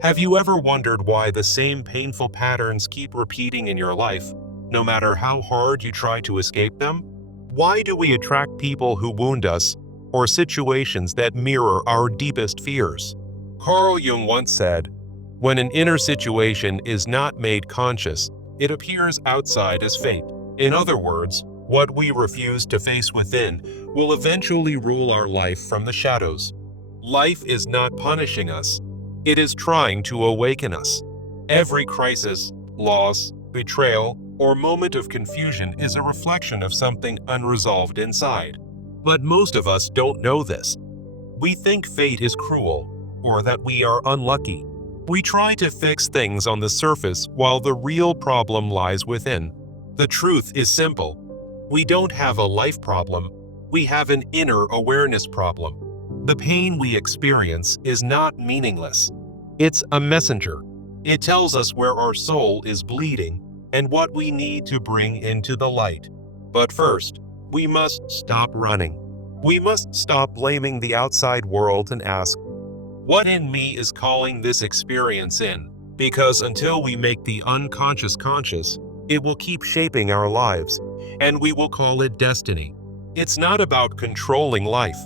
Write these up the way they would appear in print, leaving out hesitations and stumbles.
Have you ever wondered why the same painful patterns keep repeating in your life, no matter how hard you try to escape them? Why do we attract people who wound us, or situations that mirror our deepest fears? Carl Jung once said, "When an inner situation is not made conscious, it appears outside as fate." In other words, what we refuse to face within will eventually rule our life from the shadows. Life is not punishing us. It is trying to awaken us. Every crisis, loss, betrayal, or moment of confusion is a reflection of something unresolved inside. But most of us don't know this. We think fate is cruel, or that we are unlucky. We try to fix things on the surface while the real problem lies within. The truth is simple. We don't have a life problem. We have an inner awareness problem. The pain we experience is not meaningless. It's a messenger. It tells us where our soul is bleeding and what we need to bring into the light. But first, we must stop running. We must stop blaming the outside world and ask, what in me is calling this experience in? Because until we make the unconscious conscious, it will keep shaping our lives, and we will call it destiny. It's not about controlling life.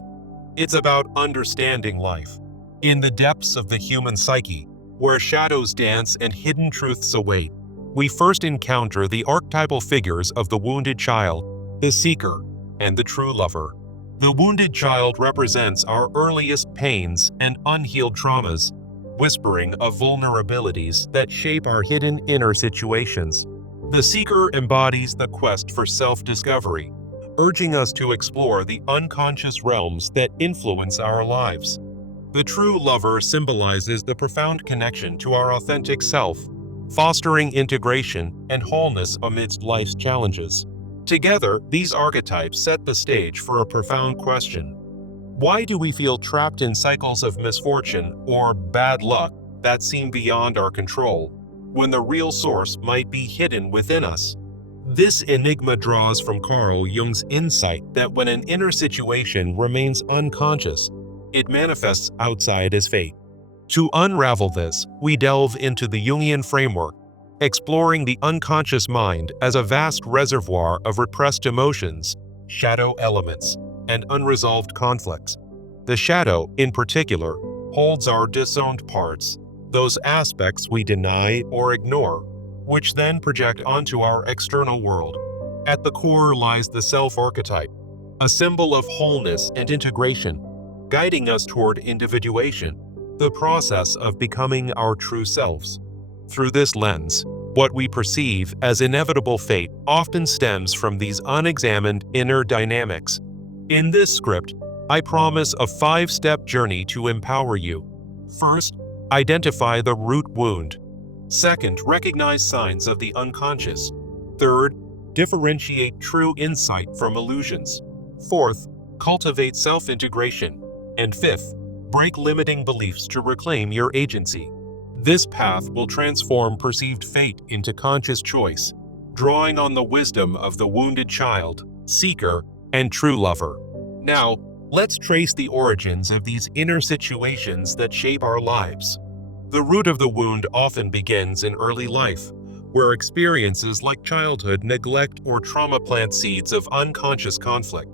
It's about understanding life. In the depths of the human psyche, where shadows dance and hidden truths await, we first encounter the archetypal figures of the wounded child, the seeker, and the true lover. The wounded child represents our earliest pains and unhealed traumas, whispering of vulnerabilities that shape our hidden inner situations. The seeker embodies the quest for self-discovery, urging us to explore the unconscious realms that influence our lives. The true lover symbolizes the profound connection to our authentic self, fostering integration and wholeness amidst life's challenges. Together, these archetypes set the stage for a profound question. Why do we feel trapped in cycles of misfortune or bad luck that seem beyond our control, when the real source might be hidden within us? This enigma draws from Carl Jung's insight that when an inner situation remains unconscious, it manifests outside as fate. To unravel this, we delve into the Jungian framework, exploring the unconscious mind as a vast reservoir of repressed emotions, shadow elements, and unresolved conflicts. The shadow, in particular, holds our disowned parts, those aspects we deny or ignore, which then project onto our external world. At the core lies the self-archetype, a symbol of wholeness and integration, guiding us toward individuation, the process of becoming our true selves. Through this lens, what we perceive as inevitable fate often stems from these unexamined inner dynamics. In this script, I promise a 5-step journey to empower you. First, identify the root wound. Second, recognize signs of the unconscious. Third, differentiate true insight from illusions. Fourth, cultivate self-integration. And fifth, break limiting beliefs to reclaim your agency. This path will transform perceived fate into conscious choice, drawing on the wisdom of the wounded child, seeker, and true lover. Now, let's trace the origins of these inner situations that shape our lives. The root of the wound often begins in early life, where experiences like childhood neglect or trauma plant seeds of unconscious conflict.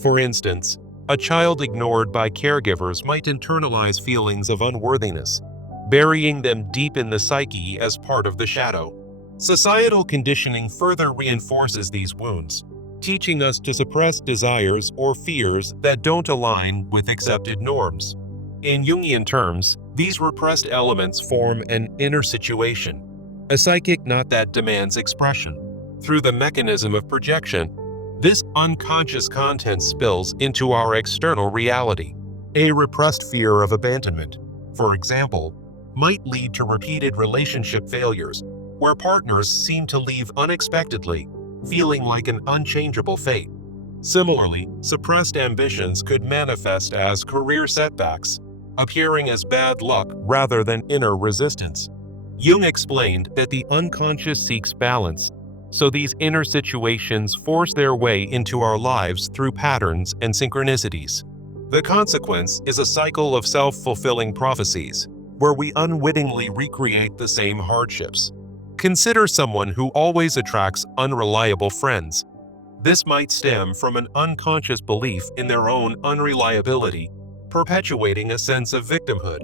For instance, a child ignored by caregivers might internalize feelings of unworthiness, burying them deep in the psyche as part of the shadow. Societal conditioning further reinforces these wounds, teaching us to suppress desires or fears that don't align with accepted norms. In Jungian terms, these repressed elements form an inner situation, a psychic knot that demands expression. Through the mechanism of projection, this unconscious content spills into our external reality. A repressed fear of abandonment, for example, might lead to repeated relationship failures, where partners seem to leave unexpectedly, feeling like an unchangeable fate. Similarly, suppressed ambitions could manifest as career setbacks, appearing as bad luck rather than inner resistance. Jung explained that the unconscious seeks balance, so these inner situations force their way into our lives through patterns and synchronicities. The consequence is a cycle of self-fulfilling prophecies, where we unwittingly recreate the same hardships. Consider someone who always attracts unreliable friends. This might stem from an unconscious belief in their own unreliability, perpetuating a sense of victimhood.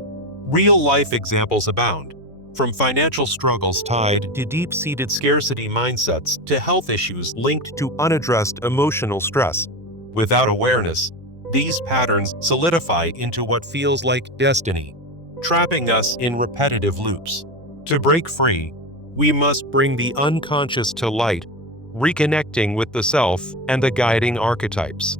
Real-life examples abound, from financial struggles tied to deep-seated scarcity mindsets to health issues linked to unaddressed emotional stress. Without awareness, these patterns solidify into what feels like destiny, trapping us in repetitive loops. To break free, we must bring the unconscious to light, reconnecting with the self and the guiding archetypes.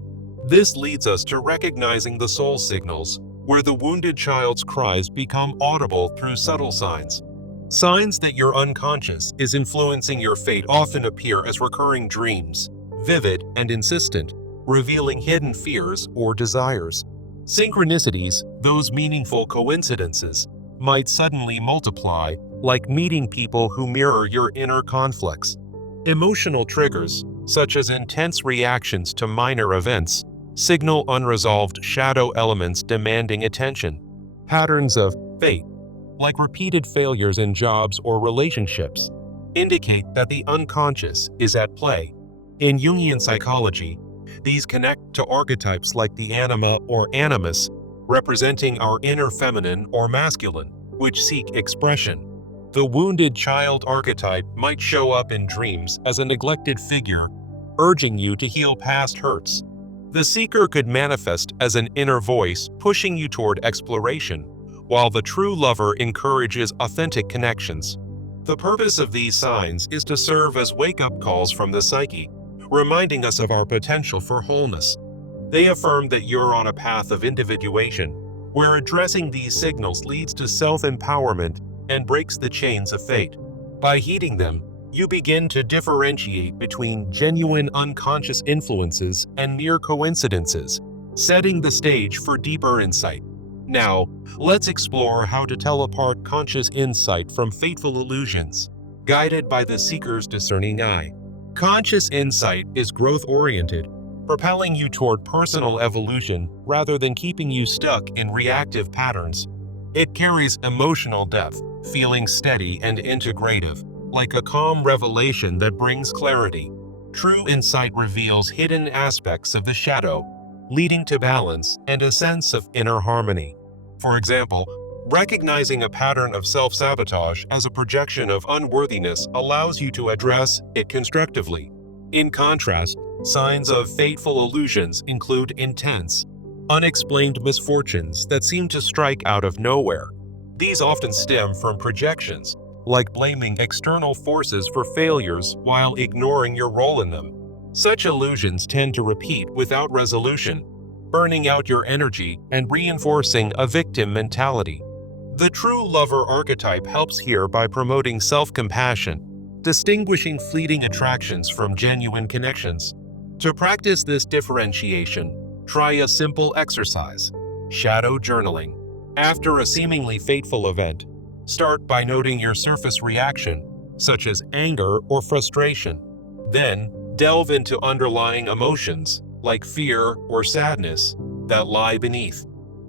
This leads us to recognizing the soul signals, where the wounded child's cries become audible through subtle signs. Signs that your unconscious is influencing your fate often appear as recurring dreams, vivid and insistent, revealing hidden fears or desires. Synchronicities, those meaningful coincidences, might suddenly multiply, like meeting people who mirror your inner conflicts. Emotional triggers, such as intense reactions to minor events, signal unresolved shadow elements demanding attention. Patterns of fate, like repeated failures in jobs or relationships, indicate that the unconscious is at play. In Jungian psychology, these connect to archetypes like the anima or animus, representing our inner feminine or masculine, which seek expression. The wounded child archetype might show up in dreams as a neglected figure, urging you to heal past hurts. The seeker could manifest as an inner voice pushing you toward exploration, while the true lover encourages authentic connections. The purpose of these signs is to serve as wake-up calls from the psyche, reminding us of our potential for wholeness. They affirm that you're on a path of individuation, where addressing these signals leads to self-empowerment and breaks the chains of fate. By heeding them, you begin to differentiate between genuine unconscious influences and mere coincidences, setting the stage for deeper insight. Now, let's explore how to tell apart conscious insight from fateful illusions, guided by the seeker's discerning eye. Conscious insight is growth-oriented, propelling you toward personal evolution rather than keeping you stuck in reactive patterns. It carries emotional depth, feeling steady and integrative, like a calm revelation that brings clarity. True insight reveals hidden aspects of the shadow, leading to balance and a sense of inner harmony. For example, recognizing a pattern of self-sabotage as a projection of unworthiness allows you to address it constructively. In contrast, signs of fateful illusions include intense, unexplained misfortunes that seem to strike out of nowhere. These often stem from projections, like blaming external forces for failures while ignoring your role in them. Such illusions tend to repeat without resolution, burning out your energy and reinforcing a victim mentality. The true lover archetype helps here by promoting self-compassion, distinguishing fleeting attractions from genuine connections. To practice this differentiation, try a simple exercise: shadow journaling. After a seemingly fateful event, start by noting your surface reaction, such as anger or frustration. Then, delve into underlying emotions, like fear or sadness, that lie beneath.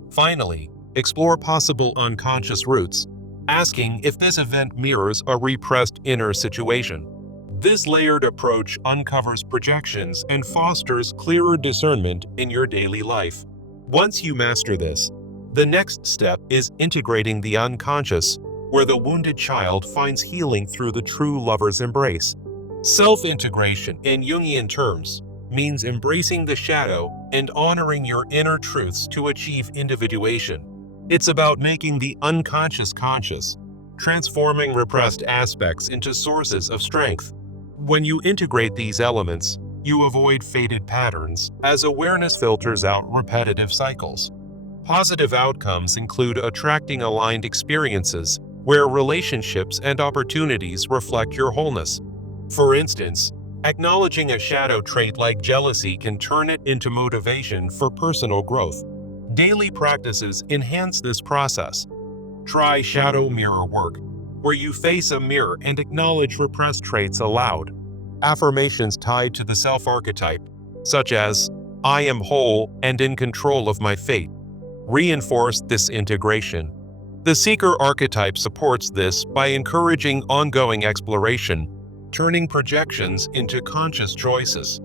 Finally, explore possible unconscious roots, asking if this event mirrors a repressed inner situation. This layered approach uncovers projections and fosters clearer discernment in your daily life. Once you master this, the next step is integrating the unconscious, where the wounded child finds healing through the true lover's embrace. Self-integration, in Jungian terms, means embracing the shadow and honoring your inner truths to achieve individuation. It's about making the unconscious conscious, transforming repressed aspects into sources of strength. When you integrate these elements, you avoid faded patterns as awareness filters out repetitive cycles. Positive outcomes include attracting aligned experiences where relationships and opportunities reflect your wholeness. For instance, acknowledging a shadow trait like jealousy can turn it into motivation for personal growth. Daily practices enhance this process. Try shadow mirror work, where you face a mirror and acknowledge repressed traits aloud. Affirmations tied to the self-archetype, such as, "I am whole and in control of my fate," reinforce this integration. The seeker archetype supports this by encouraging ongoing exploration, turning projections into conscious choices.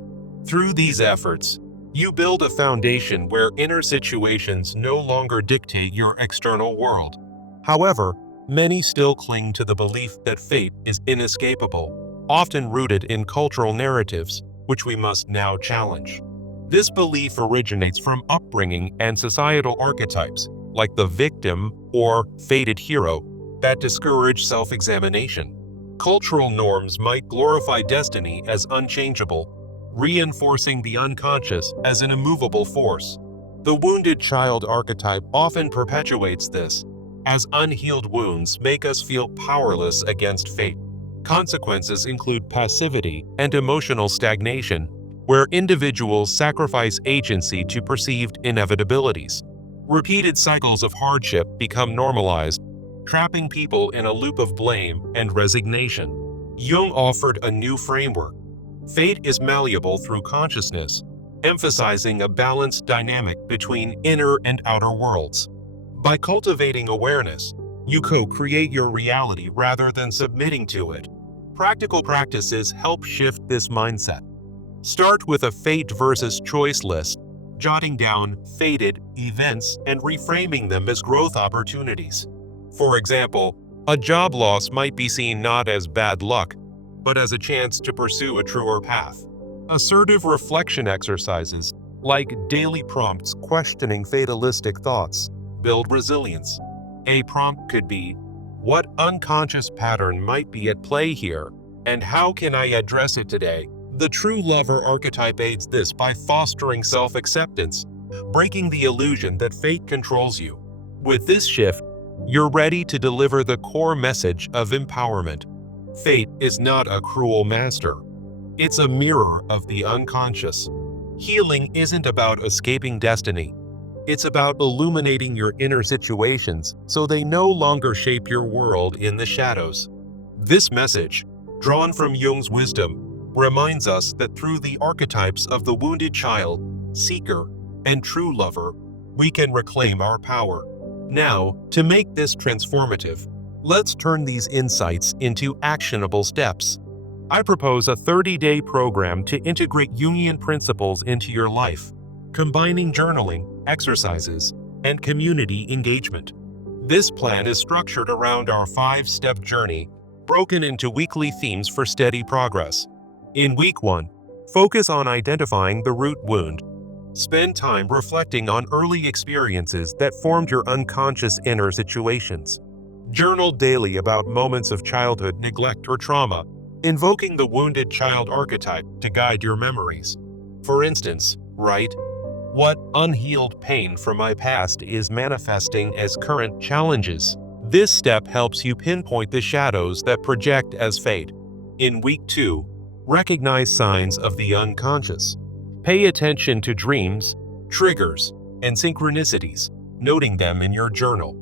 Through these efforts, you build a foundation where inner situations no longer dictate your external world. However, many still cling to the belief that fate is inescapable, often rooted in cultural narratives, which we must now challenge. This belief originates from upbringing and societal archetypes, like the victim or fated hero, that discourage self-examination. Cultural norms might glorify destiny as unchangeable, reinforcing the unconscious as an immovable force. The wounded child archetype often perpetuates this, as unhealed wounds make us feel powerless against fate. Consequences include passivity and emotional stagnation, where individuals sacrifice agency to perceived inevitabilities. Repeated cycles of hardship become normalized, trapping people in a loop of blame and resignation. Jung offered a new framework. Fate is malleable through consciousness, emphasizing a balanced dynamic between inner and outer worlds. By cultivating awareness, you co-create your reality rather than submitting to it. Practical practices help shift this mindset. Start with a fate versus choice list, jotting down fated events and reframing them as growth opportunities. For example, a job loss might be seen not as bad luck, but as a chance to pursue a truer path. Assertive reflection exercises, like daily prompts questioning fatalistic thoughts, build resilience. A prompt could be, what unconscious pattern might be at play here, and how can I address it today? The true lover archetype aids this by fostering self-acceptance, breaking the illusion that fate controls you. With this shift, you're ready to deliver the core message of empowerment. Fate is not a cruel master. It's a mirror of the unconscious. Healing isn't about escaping destiny. It's about illuminating your inner situations so they no longer shape your world in the shadows. This message, drawn from Jung's wisdom, reminds us that through the archetypes of the wounded child, seeker, and true lover, we can reclaim our power. Now, to make this transformative, let's turn these insights into actionable steps. I propose a 30-day program to integrate Jungian principles into your life, combining journaling, exercises, and community engagement. This plan is structured around our 5-step journey, broken into weekly themes for steady progress. In week 1, focus on identifying the root wound. Spend time reflecting on early experiences that formed your unconscious inner situations. Journal daily about moments of childhood neglect or trauma, invoking the wounded child archetype to guide your memories. For instance, write, what unhealed pain from my past is manifesting as current challenges? This step helps you pinpoint the shadows that project as fate. In week 2, recognize signs of the unconscious. Pay attention to dreams, triggers, and synchronicities, noting them in your journal.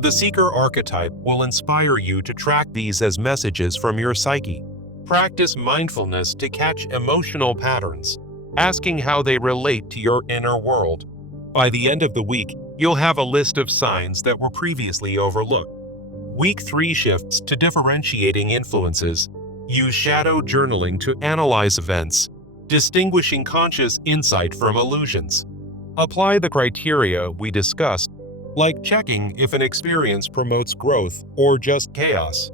The seeker archetype will inspire you to track these as messages from your psyche. Practice mindfulness to catch emotional patterns, asking how they relate to your inner world. By the end of the week, you'll have a list of signs that were previously overlooked. Week 3 shifts to differentiating influences. Use shadow journaling to analyze events, distinguishing conscious insight from illusions. Apply the criteria we discussed, like checking if an experience promotes growth or just chaos.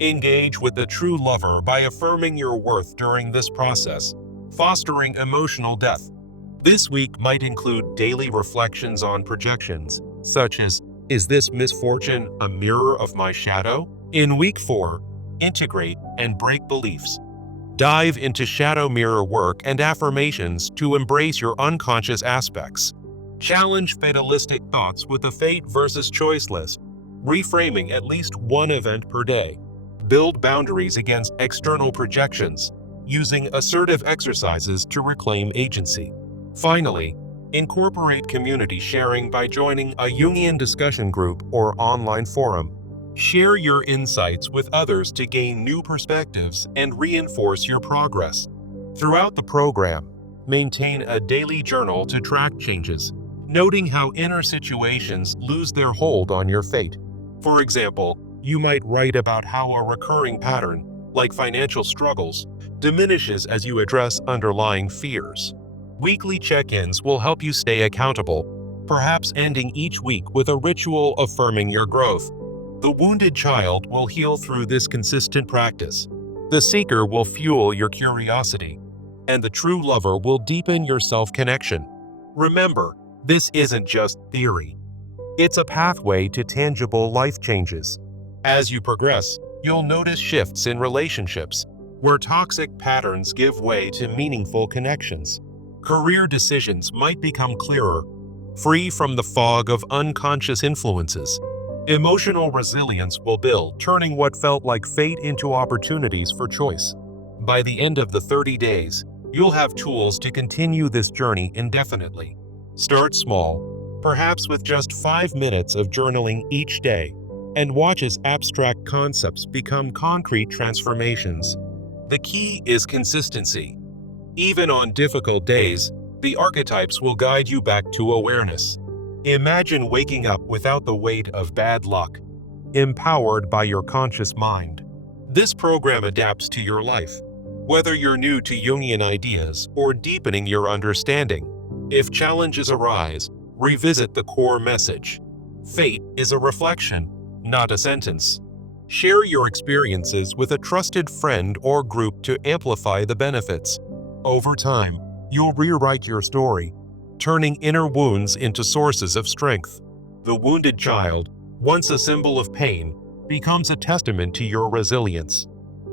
Engage with the true lover by affirming your worth during this process, fostering emotional depth. This week might include daily reflections on projections, such as, is this misfortune a mirror of my shadow? In week 4, integrate and break beliefs. Dive into shadow mirror work and affirmations to embrace your unconscious aspects. Challenge fatalistic thoughts with a fate versus choice list, reframing at least one event per day. Build boundaries against external projections, using assertive exercises to reclaim agency. Finally, incorporate community sharing by joining a Jungian discussion group or online forum. Share your insights with others to gain new perspectives and reinforce your progress. Throughout the program, maintain a daily journal to track changes, noting how inner situations lose their hold on your fate. For example, you might write about how a recurring pattern, like financial struggles, diminishes as you address underlying fears. Weekly check-ins will help you stay accountable, perhaps ending each week with a ritual affirming your growth. The wounded child will heal through this consistent practice. The seeker will fuel your curiosity, and the true lover will deepen your self-connection. Remember, this isn't just theory. It's a pathway to tangible life changes. As you progress, you'll notice shifts in relationships, where toxic patterns give way to meaningful connections. Career decisions might become clearer, free from the fog of unconscious influences. Emotional resilience will build, turning what felt like fate into opportunities for choice. By the end of the 30 days, you'll have tools to continue this journey indefinitely. Start small, perhaps with just 5 minutes of journaling each day, and watch as abstract concepts become concrete transformations. The key is consistency. Even on difficult days, the archetypes will guide you back to awareness. Imagine waking up without the weight of bad luck, empowered by your conscious mind. This program adapts to your life, whether you're new to Jungian ideas or deepening your understanding. If challenges arise, revisit the core message. Fate is a reflection, not a sentence. Share your experiences with a trusted friend or group to amplify the benefits. Over time, you'll rewrite your story, turning inner wounds into sources of strength. The wounded child, once a symbol of pain, becomes a testament to your resilience.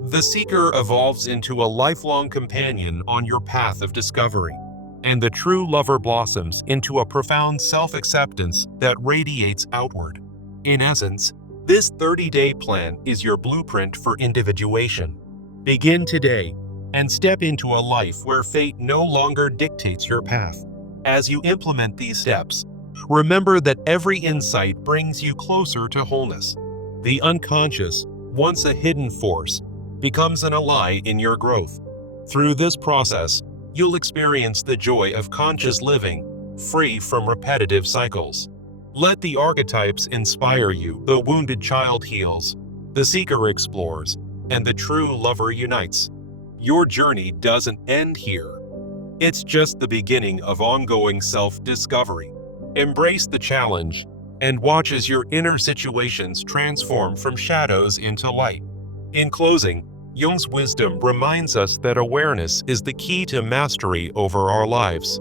The seeker evolves into a lifelong companion on your path of discovery, and the true lover blossoms into a profound self-acceptance that radiates outward. In essence, this 30-day plan is your blueprint for individuation. Begin today and step into a life where fate no longer dictates your path. As you implement these steps, remember that every insight brings you closer to wholeness. The unconscious, once a hidden force, becomes an ally in your growth. Through this process, you'll experience the joy of conscious living, free from repetitive cycles. Let the archetypes inspire you. The wounded child heals, the seeker explores, and the true lover unites. Your journey doesn't end here. It's just the beginning of ongoing self-discovery. Embrace the challenge and watch as your inner situations transform from shadows into light. In closing, Jung's wisdom reminds us that awareness is the key to mastery over our lives.